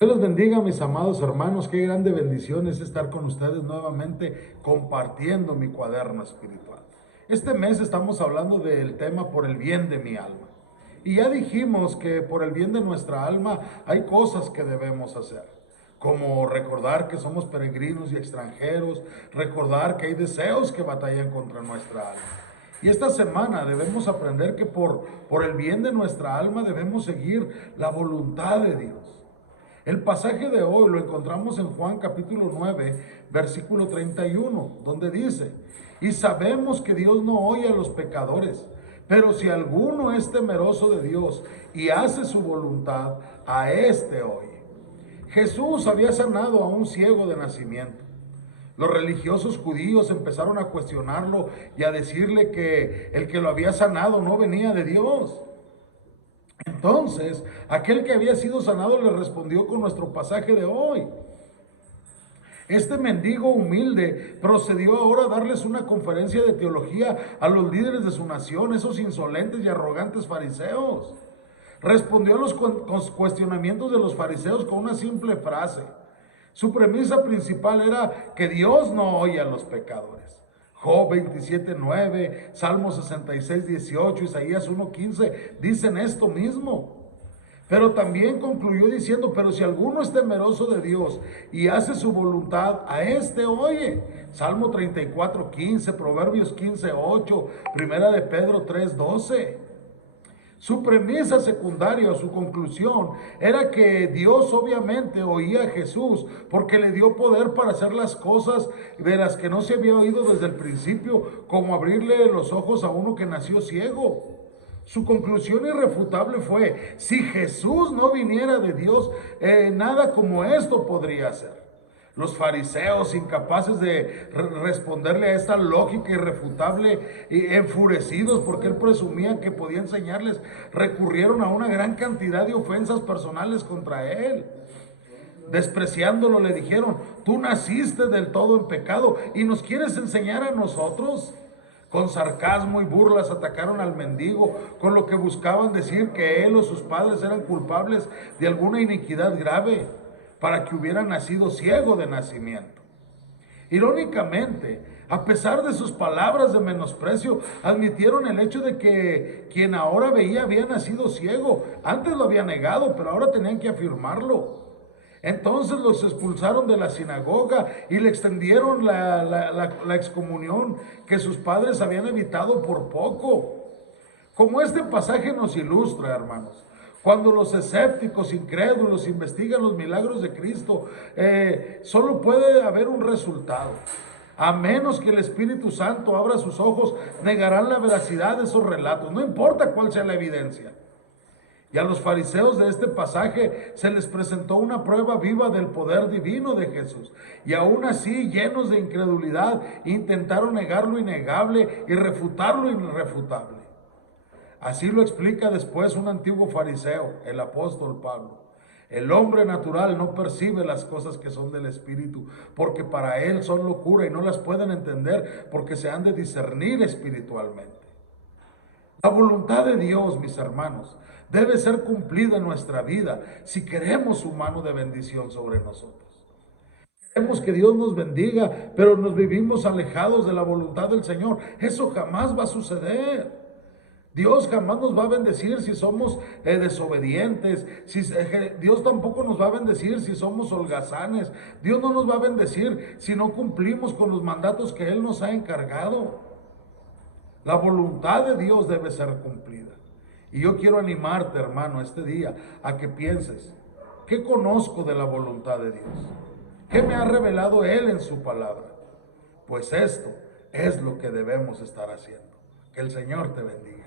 Dios les bendiga, mis amados hermanos. Qué grande bendición es estar con ustedes nuevamente compartiendo mi cuaderno espiritual. Este mes estamos hablando del tema por el bien de mi alma. Y ya dijimos que por el bien de nuestra alma hay cosas que debemos hacer, como recordar que somos peregrinos y extranjeros, recordar que hay deseos que batallan contra nuestra alma. Y esta semana debemos aprender que por el bien de nuestra alma debemos seguir la voluntad de Dios. El pasaje de hoy lo encontramos en Juan capítulo 9, versículo 31, donde dice: y sabemos que Dios no oye a los pecadores, pero si alguno es temeroso de Dios y hace su voluntad, a éste oye. Jesús había sanado a un ciego de nacimiento. Los religiosos judíos empezaron a cuestionarlo y a decirle que el que lo había sanado no venía de Dios. Entonces, aquel que había sido sanado le respondió con nuestro pasaje de hoy. Este mendigo humilde procedió ahora a darles una conferencia de teología a los líderes de su nación, esos insolentes y arrogantes fariseos. Respondió a los cuestionamientos de los fariseos con una simple frase. Su premisa principal era que Dios no oye a los pecadores. Job 27:9, Salmo 66:18, Isaías 1:15 dicen esto mismo. Pero también concluyó diciendo: pero si alguno es temeroso de Dios y hace su voluntad, a este oye. Salmo 34:15, Proverbios 15:8, Primera de Pedro 3:12. Su premisa secundaria o su conclusión era que Dios obviamente oía a Jesús porque le dio poder para hacer las cosas de las que no se había oído desde el principio, como abrirle los ojos a uno que nació ciego. Su conclusión irrefutable fue: si Jesús no viniera de Dios, nada como esto podría ser. Los fariseos, incapaces de responderle a esta lógica irrefutable, y enfurecidos porque él presumía que podía enseñarles, recurrieron a una gran cantidad de ofensas personales contra él. Despreciándolo, le dijeron: tú naciste del todo en pecado y nos quieres enseñar a nosotros. Con sarcasmo y burlas atacaron al mendigo, con lo que buscaban decir que él o sus padres eran culpables de alguna iniquidad grave, para que hubiera nacido ciego de nacimiento. Irónicamente, a pesar de sus palabras de menosprecio, admitieron el hecho de que quien ahora veía había nacido ciego. Antes lo había negado, pero ahora tenían que afirmarlo. Entonces los expulsaron de la sinagoga y le extendieron la excomunión que sus padres habían evitado por poco. Como este pasaje nos ilustra, hermanos, cuando los escépticos, incrédulos investigan los milagros de Cristo, solo puede haber un resultado. A menos que el Espíritu Santo abra sus ojos, negarán la veracidad de esos relatos, no importa cuál sea la evidencia. Y a los fariseos de este pasaje se les presentó una prueba viva del poder divino de Jesús. Y aún así, llenos de incredulidad, intentaron negar lo innegable y refutar lo irrefutable. Así lo explica después un antiguo fariseo, el apóstol Pablo. El hombre natural no percibe las cosas que son del Espíritu, porque para él son locura y no las pueden entender porque se han de discernir espiritualmente. La voluntad de Dios, mis hermanos, debe ser cumplida en nuestra vida si queremos su mano de bendición sobre nosotros. Queremos que Dios nos bendiga, pero nos vivimos alejados de la voluntad del Señor. Eso jamás va a suceder. Dios jamás nos va a bendecir si somos desobedientes. Dios tampoco nos va a bendecir si somos holgazanes. Dios no nos va a bendecir si no cumplimos con los mandatos que Él nos ha encargado. La voluntad de Dios debe ser cumplida. Y yo quiero animarte, hermano, este día a que pienses: ¿qué conozco de la voluntad de Dios? ¿Qué me ha revelado Él en su palabra? Pues esto es lo que debemos estar haciendo. Que el Señor te bendiga.